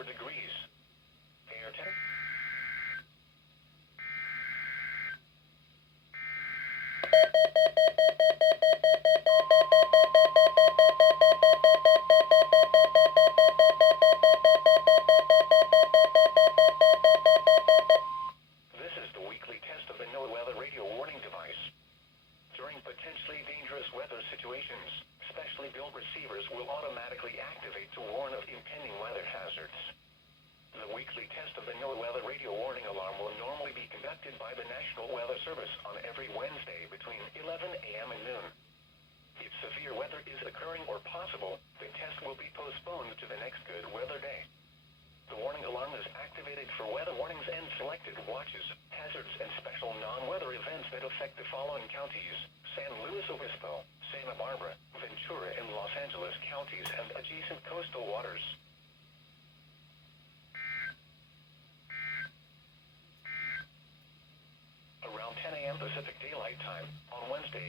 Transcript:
24 degrees. Air temp. This is the weekly test of the NOAA weather radio warning device. During potentially dangerous weather situations, specially built receivers will automatically activate to warn of impending weather hazards. The weekly test of the NOAA weather radio warning alarm will normally be conducted by the National Weather Service on every Wednesday between 11 a.m. and noon. If severe weather is occurring or possible, the test will be postponed to the next good weather day. The warning alarm is activated for weather warnings and selected watches, hazards, and special non-weather events that affect the following counties: San Luis Obispo, Santa Barbara, Ventura, and Los Angeles counties and adjacent coastal waters. Around 10 a.m. Pacific Daylight Time on Wednesday,